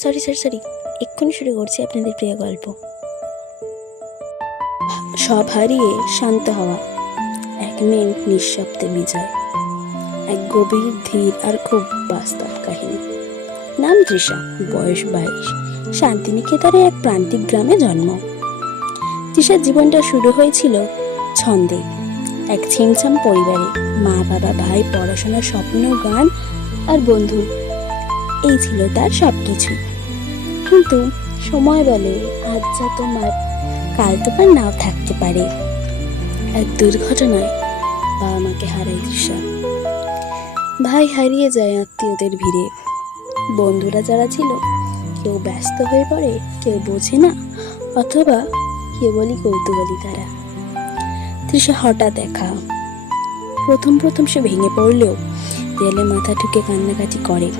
Sorry এক্ষুনি শুরু করছি আপনাদের প্রিয় গল্প। সব হারিয়ে শান্ত হওয়া, এক মিনিট নিঃশব্দে বিজয়, এক গভীর ধীর আর খুব বাস্তব কাহিনী। নাম তৃষা, বয়স 22, শান্তিনিকেতনের এক প্রান্তিক গ্রামে জন্ম। তৃষার জীবনটা শুরু হয়েছিল ছন্দে, এক ছিমছাম পরিবারে। মা বাবা, ভাই, পড়াশোনার স্বপ্ন, গান আর বন্ধু, এই ছিল তার সবকিছু। কিন্তু সময় বলে আজ যা তোমার, কাল তোমার নাও থাকতে পারে। এক দুর্ঘটনায় বাবা মাকে হারায় তৃষা। ভাই হারিয়ে যায় আত্মীয়দের ভিড়ে। বন্ধুরা যারা ছিল, কেউ ব্যস্ত হয়ে পড়ে, কেউ বোঝে না, অথবা কেবলই কৌতূহলী তারা। তৃষা হঠাৎ একা। প্রথম সে ভেঙে পড়লেও দেয়ালে মাথা ঠুকে কান্নাকাটি করে।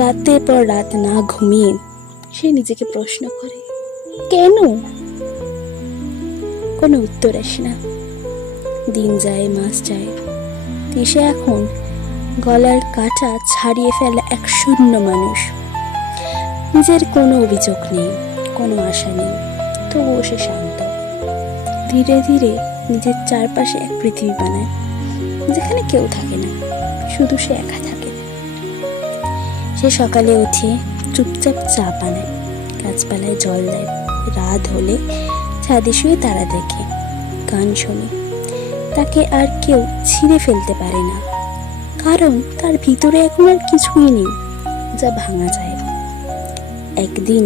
রাতের পর রাত না ঘুমিয়ে সে নিজেকে প্রশ্ন করে, কেন? কোনো উত্তর আসে না। দিন যায়, মাস যায়। তৃষা এখন গলার কাটা ছাড়িয়ে ফেলা এক শূন্য মানুষ। নিজের কোনো অভিযোগ নেই, কোনো আশা নেই, তবুও সে শান্ত। ধীরে ধীরে নিজের চারপাশে এক পৃথিবী বানায়, যেখানে কেউ থাকে না, শুধু সে একা থাকে। সে সকালে উঠে চুপচাপ চা বানায়, গাছপালায় জল দেয়, রাত হলে ছাদে শুয়ে তারা দেখে, গান শোনে। তাকে আর কেউ ছিঁড়ে ফেলতে পারে না, কারণ তার ভিতরে এখন আর কিছুই নেই যা ভাঙা যায়। একদিন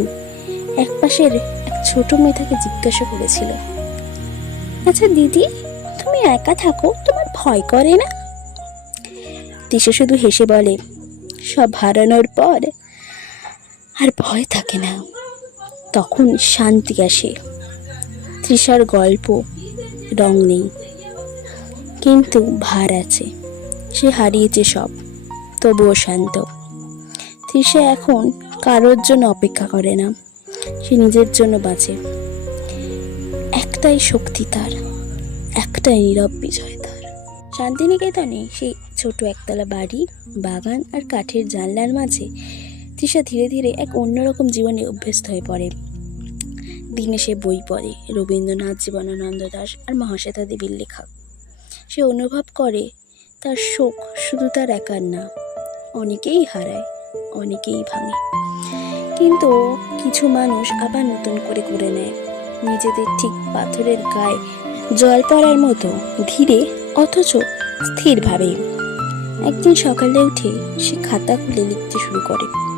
এক পাশের এক ছোট মেয়ে তাকে জিজ্ঞাসা করেছিল, আচ্ছা দিদি, তুমি একা থাকো, তোমার ভয় করে না? তৃষা শুধু হেসে বলে, সব হারানোর পর আর ভয় থাকে না, তখন শান্তি আসে। তৃষার গল্প রং নেই, কিন্তু ভার আছে। সে হারিয়েছে সব, তবুও শান্ত। তৃষা এখন কারোর জন্য অপেক্ষা করে না, সে নিজের জন্য বাঁচে। একটাই শক্তি তার, একটাই নীরব বিজয় তার। শান্তিনিকেতনে সেই ছোট একতলা বাড়ি, বাগান আর কাঠের জানলার মাঝে তৃষা ধীরে ধীরে এক অন্যরকম জীবনে অভ্যস্ত হয়ে পড়ে। দিনে সে বই পড়ে, রবীন্দ্রনাথ, জীবনানন্দ দাশ আর মহাশ্বেতা দেবীর লেখা। সে অনুভব করে তার শোক শুধু তার একার না, অনেকেই হারায়, অনেকেই ভাঙে। কিন্তু কিছু মানুষ আবার নতুন করে করে নেয়, নিজেদের ঠিক পাথরের গায়ে জল পড়ার মতো, ধীরে অথচ স্থিরভাবে। একদিন সকালে উঠে সে খাতা খুলে লিখতে শুরু করে।